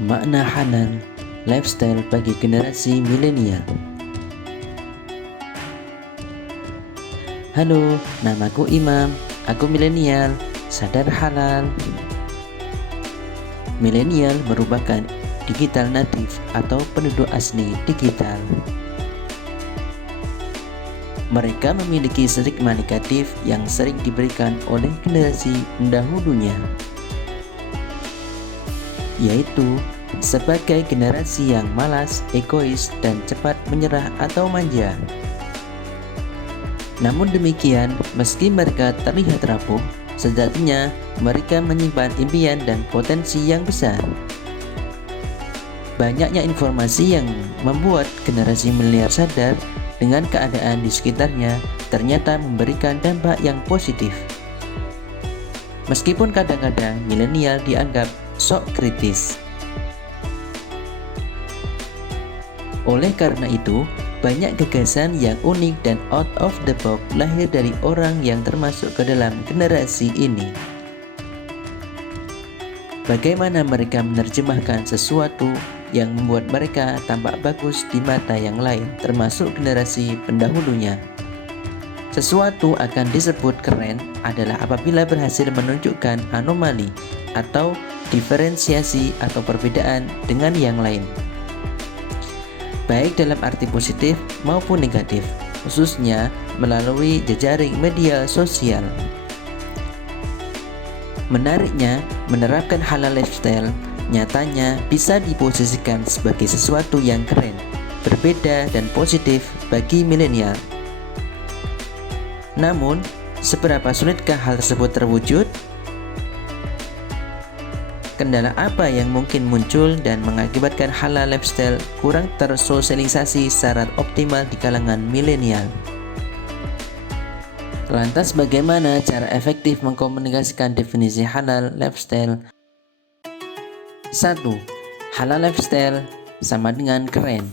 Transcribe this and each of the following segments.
Makna halal lifestyle bagi generasi milenial. Halo, namaku Imam. Aku milenial, sadar halal. Milenial merupakan digital native atau penduduk asli digital. Mereka memiliki stigma negatif yang sering diberikan oleh generasi pendahulunya, yaitu sebagai generasi yang malas, egois, dan cepat menyerah atau manja. Namun demikian, meski mereka terlihat rapuh, sejatinya mereka menyimpan impian dan potensi yang besar. Banyaknya informasi yang membuat generasi milenial sadar dengan keadaan di sekitarnya ternyata memberikan dampak yang positif. Meskipun kadang-kadang milenial dianggap sok kritis. Oleh karena itu, banyak gagasan yang unik dan out of the box lahir dari orang yang termasuk ke dalam generasi ini. Bagaimana mereka menerjemahkan sesuatu yang membuat mereka tampak bagus di mata yang lain, termasuk generasi pendahulunya. Sesuatu akan disebut keren adalah apabila berhasil menunjukkan anomali atau diferensiasi atau perbedaan dengan yang lain, baik dalam arti positif maupun negatif, khususnya melalui jejaring media sosial. Menariknya, menerapkan halal lifestyle nyatanya bisa diposisikan sebagai sesuatu yang keren, berbeda, dan positif bagi milenial. Namun, seberapa sulitkah hal tersebut terwujud? Kendala apa yang mungkin muncul dan mengakibatkan halal lifestyle kurang tersosialisasi secara optimal di kalangan milenial? Lantas bagaimana cara efektif mengkomunikasikan definisi halal lifestyle? 1. Halal lifestyle sama dengan keren.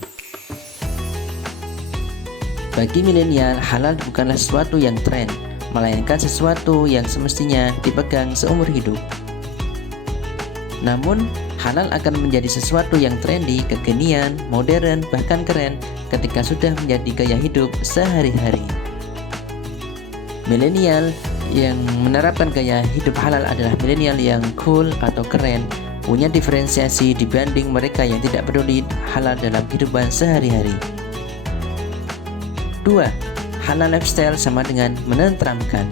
Bagi milenial, halal bukanlah sesuatu yang tren, melainkan sesuatu yang semestinya dipegang seumur hidup. Namun, halal akan menjadi sesuatu yang trendy, kekinian, modern, bahkan keren ketika sudah menjadi gaya hidup sehari-hari. Milenial yang menerapkan gaya hidup halal adalah milenial yang cool atau keren, punya diferensiasi dibanding mereka yang tidak peduli halal dalam kehidupan sehari-hari. 2. Halal lifestyle sama dengan menenteramkan.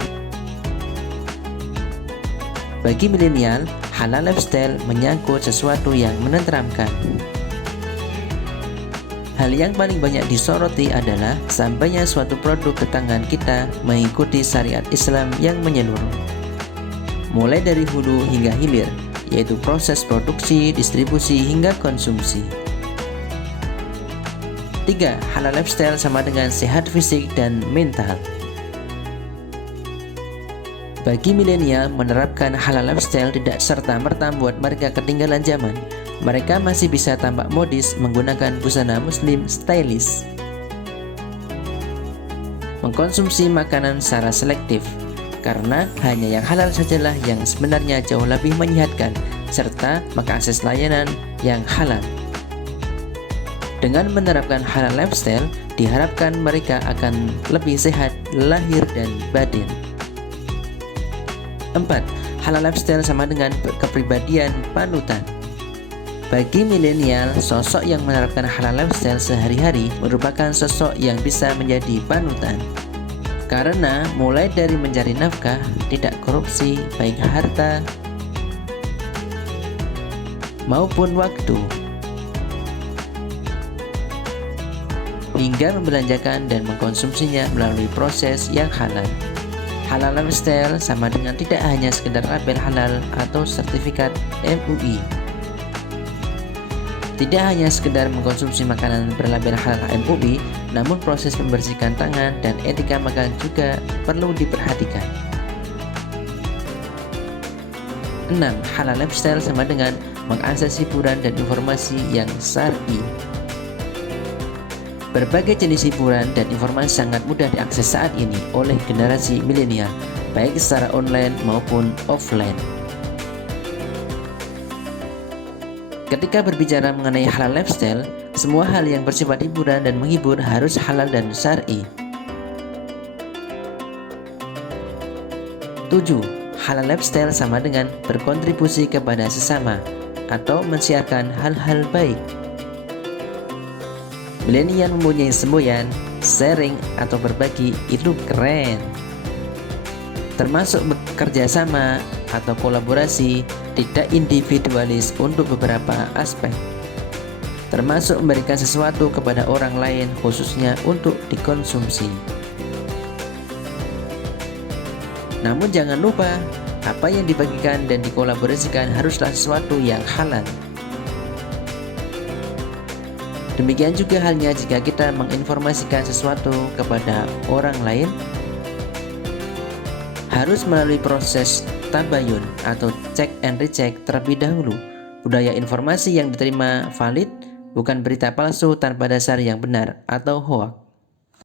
Bagi milenial, halal lifestyle menyangkut sesuatu yang menenteramkan. Hal yang paling banyak disoroti adalah sampainya suatu produk ke tangan kita mengikuti syariat Islam yang menyeluruh, mulai dari hulu hingga hilir, yaitu proses produksi, distribusi, hingga konsumsi. 3. Halal lifestyle sama dengan sehat fisik dan mental. Bagi milenial, menerapkan halal lifestyle tidak serta-merta membuat mereka ketinggalan zaman. Mereka masih bisa tampak modis menggunakan busana muslim stylish, mengkonsumsi makanan secara selektif, karena hanya yang halal sajalah yang sebenarnya jauh lebih menyehatkan, serta mengakses layanan yang halal. Dengan menerapkan halal lifestyle, diharapkan mereka akan lebih sehat lahir dan batin. 4. Halal lifestyle sama dengan kepribadian panutan. Bagi milenial, sosok yang menerapkan halal lifestyle sehari-hari merupakan sosok yang bisa menjadi panutan. Karena mulai dari mencari nafkah, tidak korupsi, baik harta maupun waktu, hingga membelanjakan dan mengkonsumsinya melalui proses yang halal. Halal lifestyle sama dengan tidak hanya sekedar label halal atau sertifikat MUI. Tidak hanya sekedar mengkonsumsi makanan berlabel halal MUI, namun proses membersihkan tangan dan etika makan juga perlu diperhatikan. 6. Halal lifestyle sama dengan mengakses hiburan dan informasi yang syar'i. Berbagai jenis hiburan dan informasi sangat mudah diakses saat ini oleh generasi milenial, baik secara online maupun offline. Ketika berbicara mengenai halal lifestyle, semua hal yang bersifat hiburan dan menghibur harus halal dan syar'i. 7. Halal lifestyle sama dengan berkontribusi kepada sesama atau mensiarkan hal-hal baik. Milenial mempunyai semboyan, sharing atau berbagi itu keren. Termasuk bekerja sama atau kolaborasi, tidak individualis untuk beberapa aspek. Termasuk memberikan sesuatu kepada orang lain khususnya untuk dikonsumsi. Namun jangan lupa, apa yang dibagikan dan dikolaborasikan haruslah sesuatu yang halal. Demikian juga halnya jika kita menginformasikan sesuatu kepada orang lain, harus melalui proses tabayun atau cek and recheck terlebih dahulu. Budaya informasi yang diterima valid, bukan berita palsu tanpa dasar yang benar atau hoax.